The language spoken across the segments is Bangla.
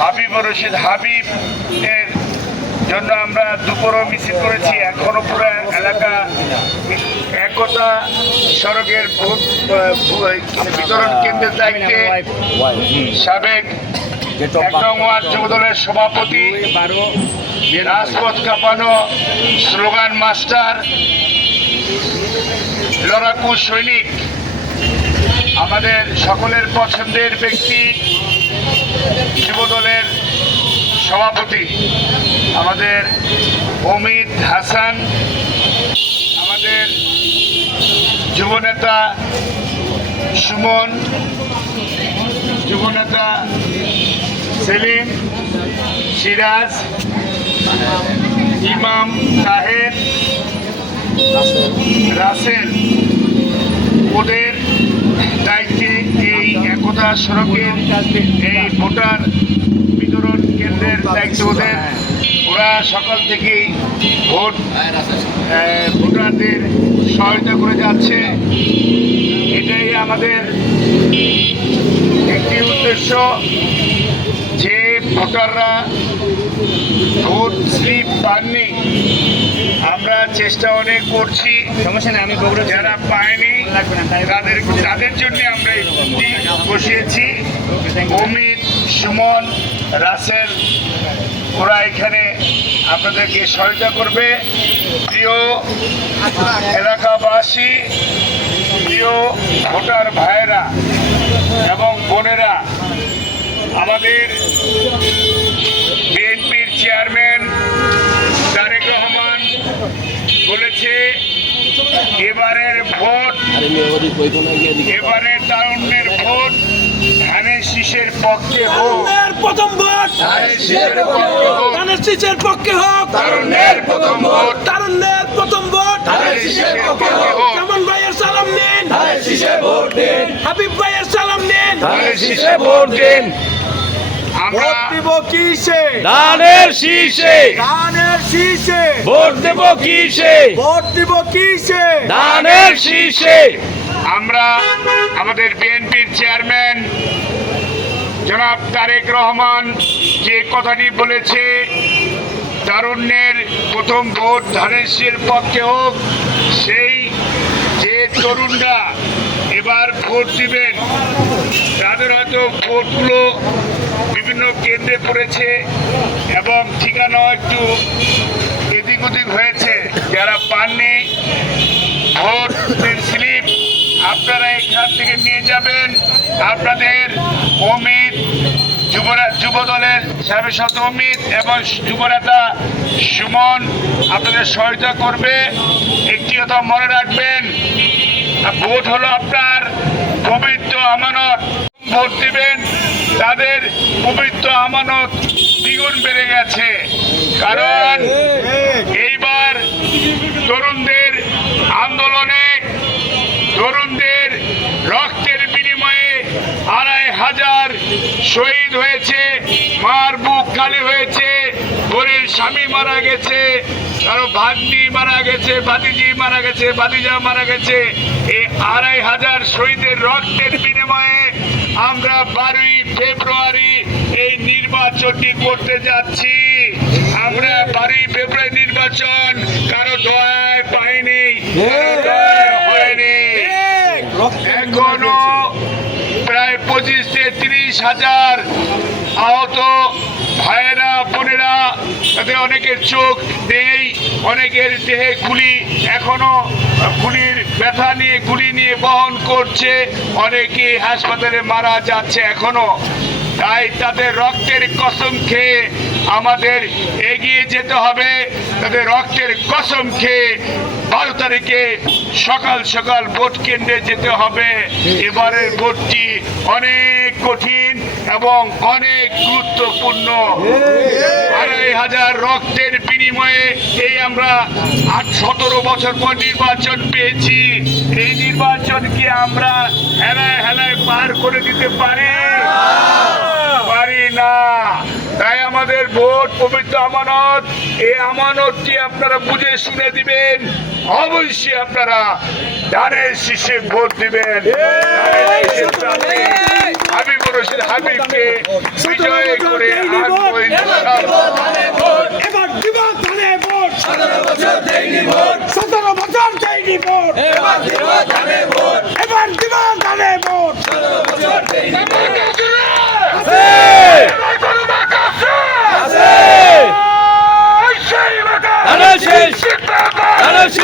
হাবিবুর রশিদ হাবিব এর জন্য আমরা দুপুরও মিছিল করেছি। এখনও পুরো এলাকা একতা সড়কের ভোট বিতরণ কেন্দ্রের দায়িত্বে সাবেক যুবদলের সভাপতি রাজপথ কাঁপানো স্লোগান মাস্টার লড়াকু সৈনিক। আমাদের সকলের পছন্দের ব্যক্তি যুবদলের সভাপতি আমাদের অমিত হাসান আমাদের যুবনেতা সুমন যুবনেতা সেলিম, সিরাজ, ইমাম সাহেব রাসেল। ওদের দায়িত্বে এই একতা সড়কের এই ভোটার বিতরণ কেন্দ্রের দায়িত্ব ওদের। ওরা সকাল থেকেই ভোট ভোটারদের সহায়তা করে যাচ্ছে। এটাই আমাদের একটি উদ্দেশ্য। ভোটাররা ভোট স্লিপ পাননি। আমরা চেষ্টা অনেক করছি। আমি যারা পায়নি তাদের তাদের জন্য আমরা একটি বসিয়েছি। অমিত সুমন রাসেল ওরা এখানে আপনাদেরকে সহায়তা করবে। প্রিয় এলাকাবাসী প্রিয় ভোটার ভাইয়েরা এবং বোনেরা আমাদের বিএনপির চেয়ারম্যান তারেক রহমান বলেছে এবারের ভোট এবারের তারুণ্যের ভোট ধানের শীষের পক্ষে হোক। প্রথম ভোট ধানের শীষের পক্ষে হোক। ধানের তারুণ্যের প্রথম ভোট। তারুণ্যের প্রথম ভোট। ধানের শীষের পক্ষে হোক। কেমন ভাইয়ের সালাম নিন? হাবিব ভাইয়ের সালাম নিন। ধানের শীষে ভোট দিন। ভোট দিব কিসে? ধানের শীষে ধানের শীষে ভোট দেব কিসে? ভোট দিব কিসে? ধানের শীষে আমরা আমাদের বিএনপির চেয়ারম্যান জনাব তারেক রহমান যে কথাটি বলেছে তারুণ্যের প্রথম ভোট ধানেশের পক্ষে হোক সেই যে তরুণরা এবার ভোট দিবেন তাদের হয়তো ভোটগুলো বিভিন্ন কেন্দ্রে পড়েছে এবং ঠিকানাও একটু এদিক ওদিক হয়েছে। যারা পাননি ভোটের স্লিপ, আপনারা এখান থেকে নিয়ে যাবেন। আপনাদের অমিত, যুবরা যুব দলের সাবেশত অমিত এবং যুবনেতা সুমন আপনাদের সহায়তা করবে। একটি কথা মনে রাখবেন, ভোট হলো আপনার পবিত্র আমানত। ভোট দিবেন। তাদের পবিত্র আমানত দ্বিগুণ বেড়ে গেছে। কারণ এইবার তরুণদের আন্দোলনে তরুণদের রক্তের বিনিময়ে আড়াই হাজার শহীদ হয়েছে, মার বুক খালি হয়েছে। বোনের স্বামী মারা গেছে, কারও ভাগ্নি মারা গেছে, ভাতিজি মারা গেছে, ভাতিজা মারা গেছে। এই আড়াই হাজার শহীদের রক্তের বিনিময়ে আমরা বারোই ফেব্রুয়ারি এই নির্বাচনটি করতে যাচ্ছি। আমরা বারোই ফেব্রুয়ারি নির্বাচন কারও দয়ায় পাইনি হয়নি। এখনও প্রায় পঁচিশ থেকে তিরিশ হাজার আহত তাদের অনেকের চোখ দেহেই অনেকের দেহে গুলি এখনও, গুলির ব্যথা নিয়ে, গুলি নিয়ে বহন করছে। অনেকে হাসপাতালে মারা যাচ্ছে এখনও। তাই তাদের রক্তের কসম খেয়ে আমাদের এগিয়ে যেতে হবে। তাদের রক্তের কসম খেয়ে বারো তারিখে সকাল সকাল ভোট কেন্দ্রে যেতে হবে। এবারের ভোটটি অনেক কঠিন এবং অনেক গুরুত্বপূর্ণ। আড়াই হাজার রক্তের বিনিময়ে এই আমরা আট, সতেরো বছর পর নির্বাচন পেয়েছি। এই নির্বাচনকে আমরা হেলায় হেলায় পার করে দিতে পারি? পারি না। তাই আমাদের ভোট পবিত্র আমানত। এই আমানতটি আপনারা বুঝে শুনে দিবেন। অবশ্যই আপনারা ধানের শীষে ভোট দিবেন। হাবিবুর রশিদ হাবিবকে বিজয় করে আনব ইনশাআল্লাহ। এবার দিব ধানে ভোট সতেরো বছর দেয়নি ভোট সতেরো বছর দেয়নি ভোট এবার দিব ধানে ভোট এবার দিব ধানে ভোট আছে আছে ধানের শীষ ধানের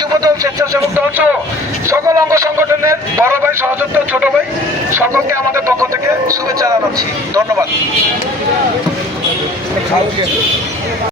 যুবদল স্বেচ্ছাসেবক দল সহ সকল অঙ্গ সংগঠনের বড় ভাই সহযোদ্ধ ছোট ভাই, সকলকে আমাদের পক্ষ থেকে শুভেচ্ছা জানাচ্ছি। ধন্যবাদ।